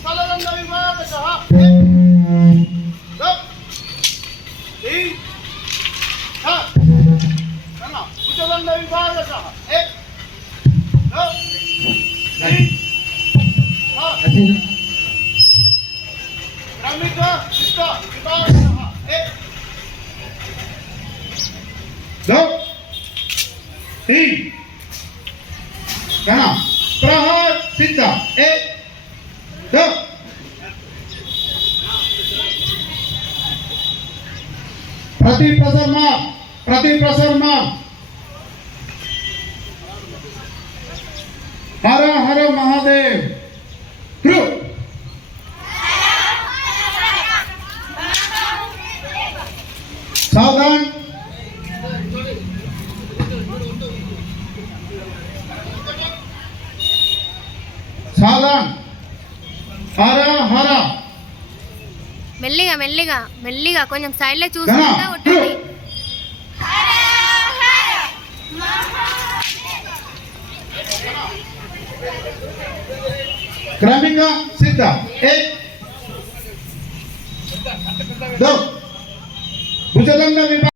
స్థలదండ విభాగశః భుజదండ విభాగశః క్రమిక చిత్త విభాగశః प्रहार सिद्ध एक दो प्रति प्रसरमा हर हर महादेव ध्रुव सावधान सावधान हर हर మెల్లిగా మెల్లిగా మెల్లిగా కొంచెం సైడ్ లో చూసుకుంటా ఉండండి. क्रमिक सिद्ध एक दो भुजदंड विभाग